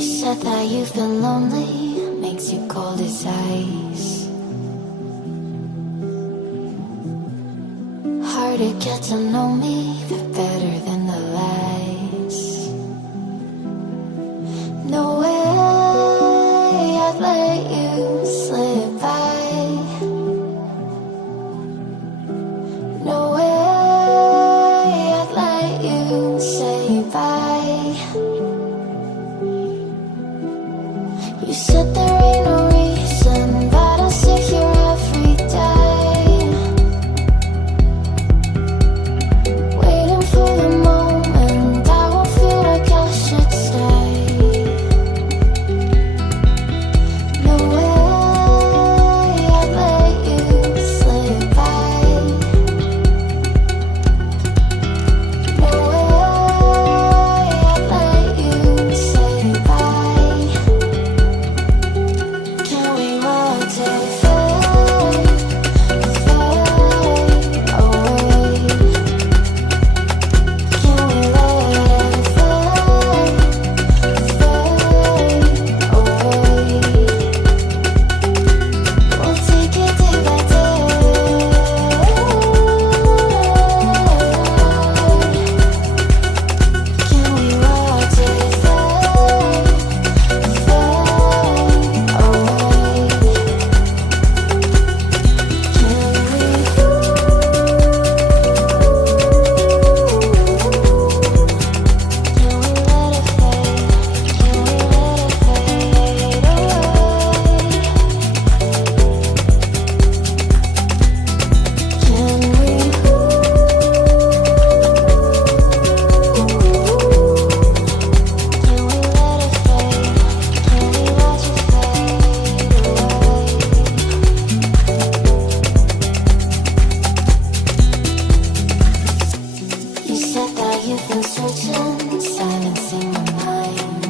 said that you've been lonely, makes you cold as ice. Hard to get to know me, but better than the lies. No way I'd let you slip by. No way I'd let you say bye. You said there ain't no reason, but I'll sit here every day, waiting for the moment I won't feel like I should stay. No way I'd let you slip by. No way I'd let you say bye. Can we watch it fade, fade away? Can we let it fade, fade away? We'll take it day by day. Can we watch it fade, fade away? You said that you've been searching, silencing my mind,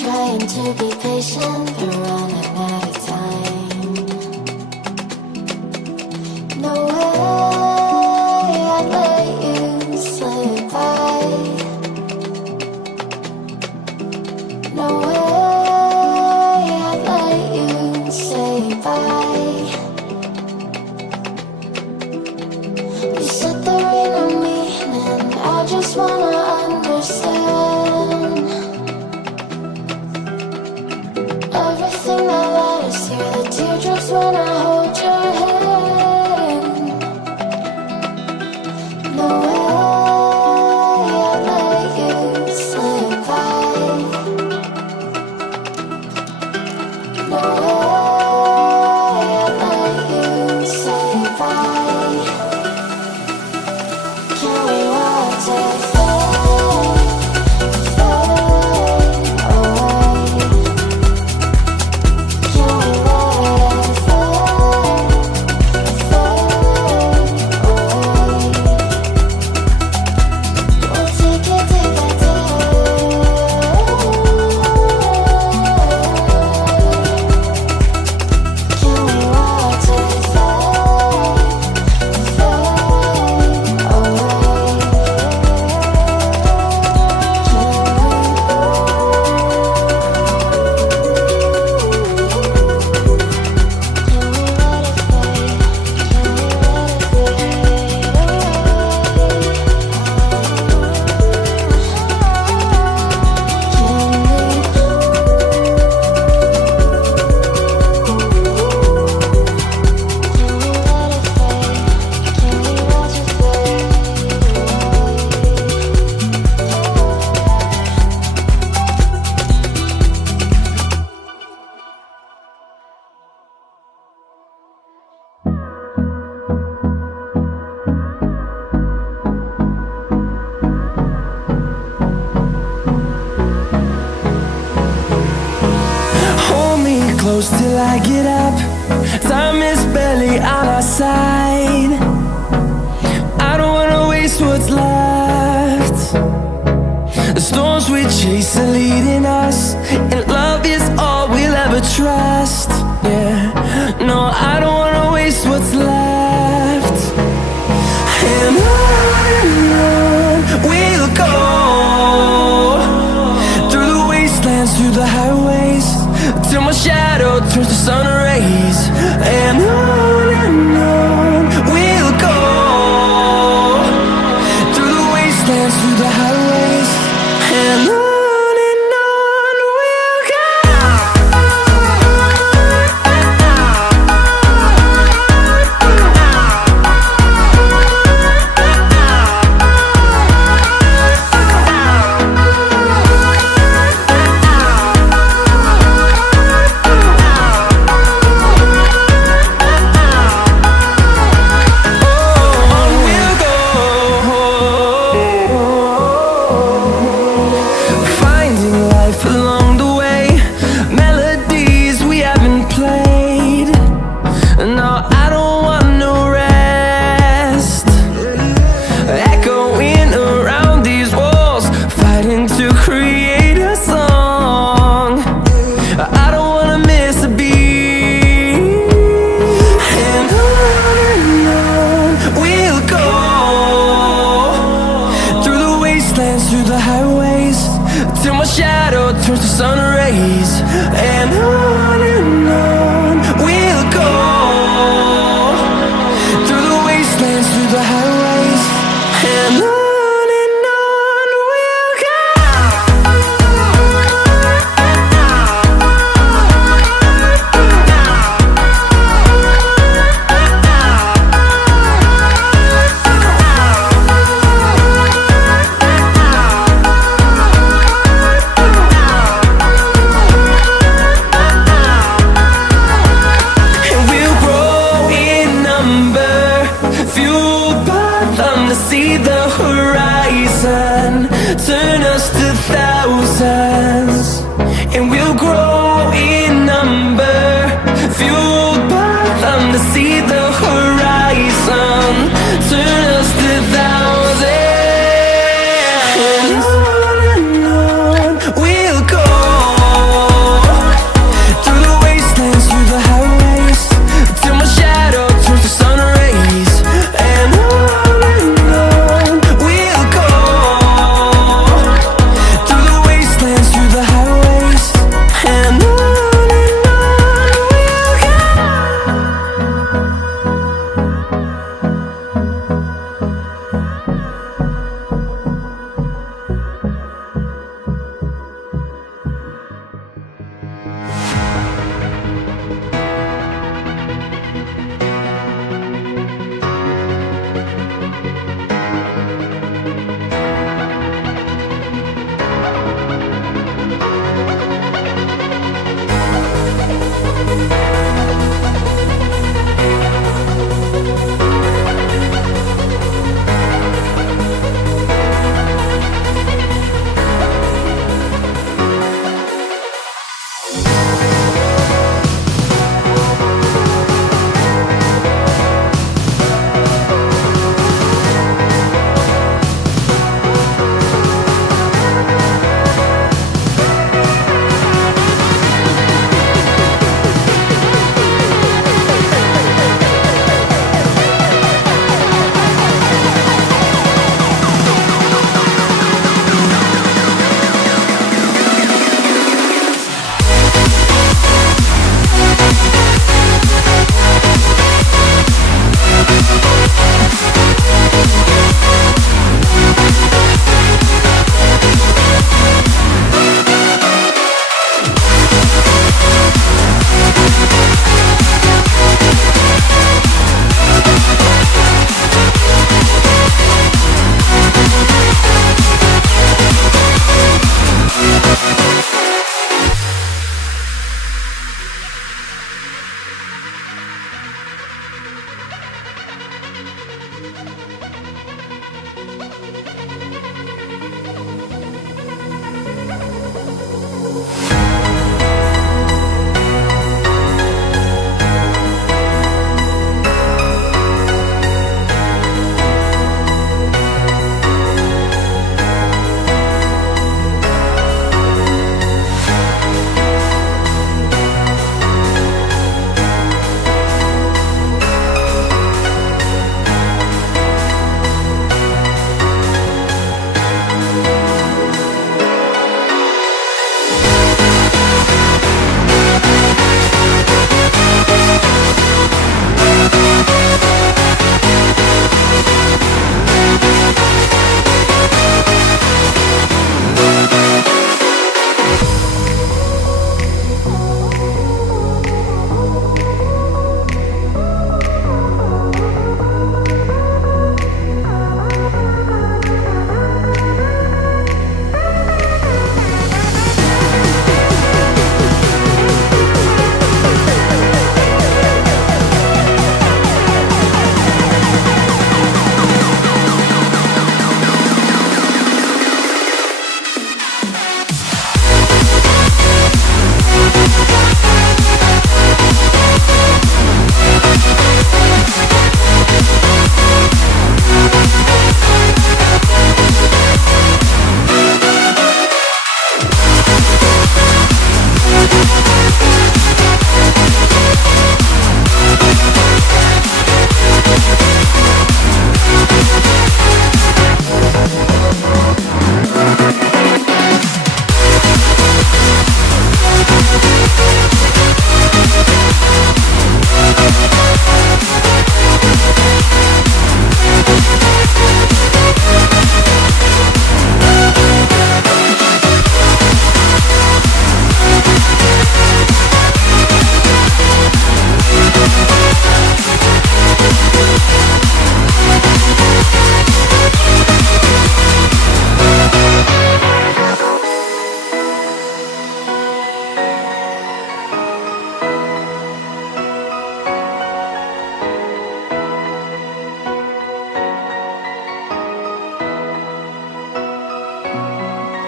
trying to be patient, but running out of time. No way I'd let you slip by. No way I'd let you say bye. You said there ain't no meaning, I just wanna understand everything that led us here, the teardrops when I hold your hand. No way I'd let you slip by. No way I'd let you say bye. Can we watch it fade, fade away? Can we let it fade, fade away? We'll take it day by day. Can we watch it fade, fade away? Hold me close till I get up. Time is barely on our side. I don't wanna waste what's left. The storms we chase are leading us, and love is all we'll ever trust. Yeah, no, I don't wanna waste what's left. And on we'll go. wastelands, through the highways, and on we'll go. Along the way, melodies we haven't played. No, I don't want no rest. Echoing around these walls, fighting to create a song. I don't wanna miss a beat. And on we'll go, through the wastelands, through the highways, till my shadow turns to sun rays. And on we'll go, through the wastelands, through the highways, and on we'll go.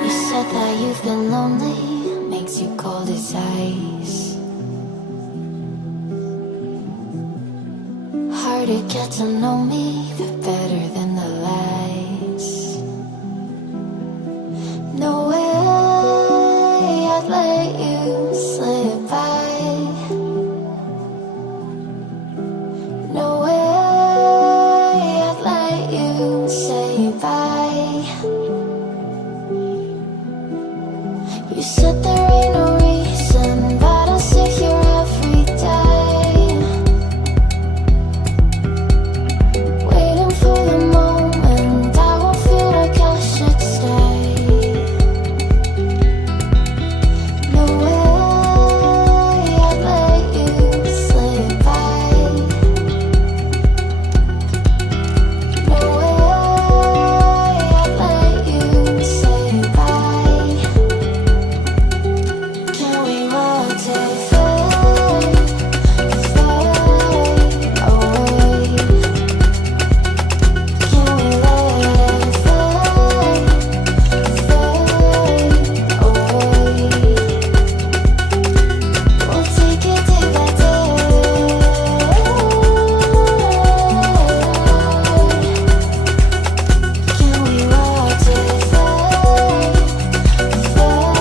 You said that you've been lonely, makes you cold as ice. Hard to get to know me, but better than the lies. No way I'd let you slip by. No way I'd let you say bye. You said there ain't no reason, but I'll sit here every day, waiting for the moment I won't feel like I should stay. No way I'd let you slip by. No way I'd let you say bye. Can we watch it fade, fade away? Can we let it fade, fade away? We'll take it day by day. Can we watch it fade, fade away?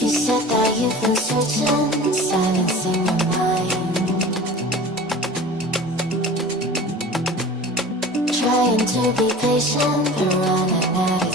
You said that you've been searching, silencing your mind, trying to be patient but running out of